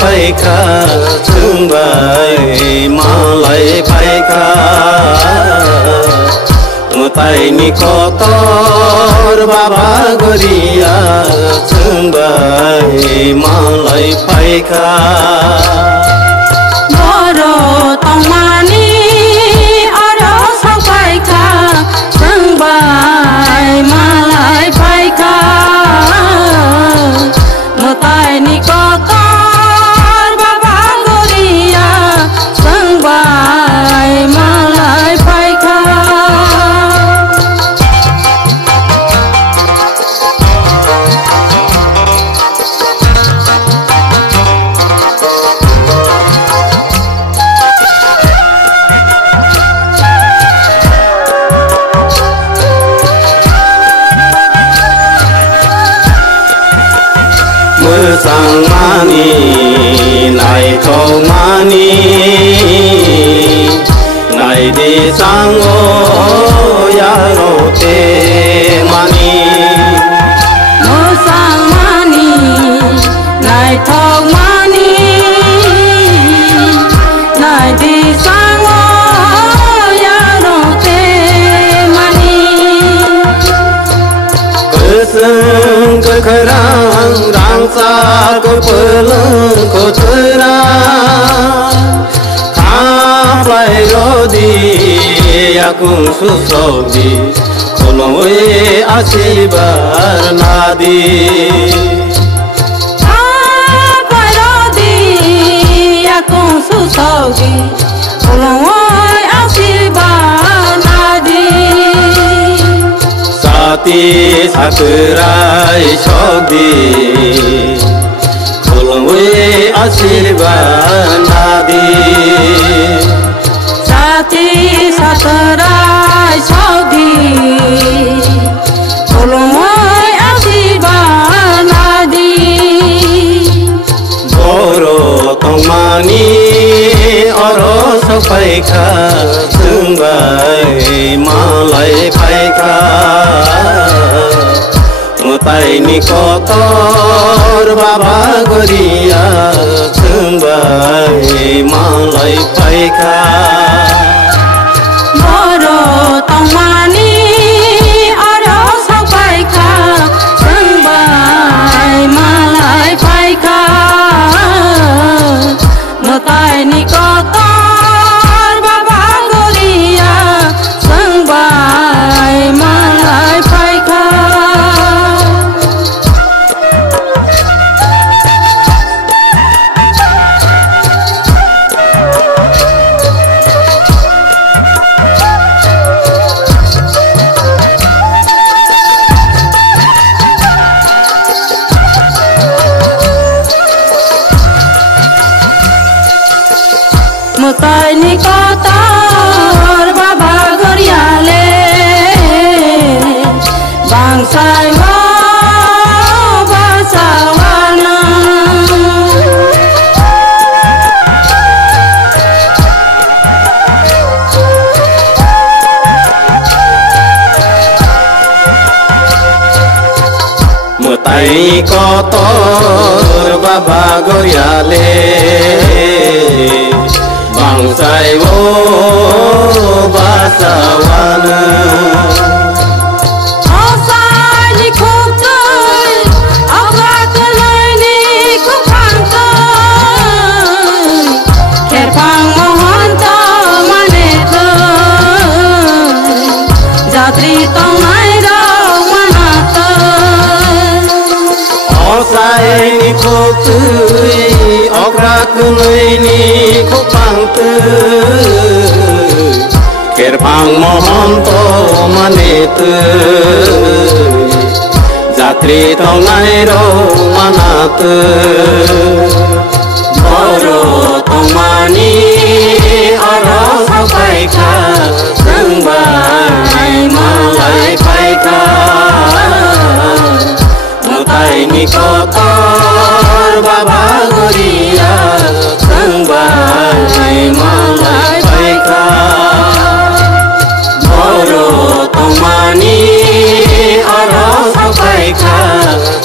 फाइखा जोंबाय मालाय फाइखा मुताइनि कतर बाबा गरिया जोंबाय मालाय फाइखा बरो तमानि अरो सफाइखा जोंबाय मालाय फाइखा मुताइनि कतर बाबा गरिया जोंबाय मालाय फाइखा मोजां मानि नायथौ मानि नायदे सांगो यारो ते मानि मोजां मानि नायथौ मानि नायदे सांगो यारो ते मानि गोसों गोखोरां रांसारखौ फोलोंखौ थोरा खाफ्लाय रदि याकुं सुसौदि खुलुमै आशीर्बाद नादि खाफ्लाय रदि याकुं सुसौदि खुलुमै आशीर्बाद नादि साथी साथोराय सकदि खुलुमै आशीर्बाद नादि साथी साथोराय सकदि खुलुमै आशीर्बाद नादि बरो तमानि अरो सफाइखा जोंबाय मालाय फाइखा मुताइनि कतर बाबा गरिया जोंबाय मालाय फाइखा बरो तमानि अरो सफाइखा जोंबाय मालाय फाइखा मुताइनि कतर बाबा गरिया जोंबाय मालाय फाइखा मुताइनि कतर बाबा गरियाले बांसाय बासावाना मुताइनि कतर बाबा गरियाले बांसाय बासावाना असाइनि खुक्तै अग्राकलैनि खुखांतै खेरफां महन्त मानेथै जात्रि तंनाय रमानाथै असाइनि खुक्तै अग्राकलैनि खेरफां महन्त मानेथै जात्रि तंनाय रमानाथै बरो तमानि अरो सफाइखा जोंबाय मालाय फाइखा मुताइनि कतर बाबा गरिया जोंबाय मालाय फाइखा बरो तमानि अरो सफाइखा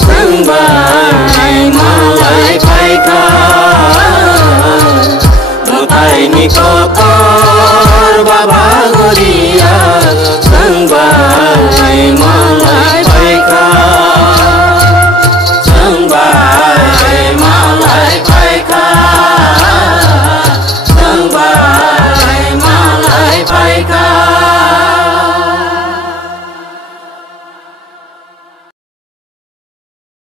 जोंबाय मालाय फाइखा कोतर बाबा गरिया संबाय मलाई भएका संबाय मलाई भएका संबाय मलाई भएका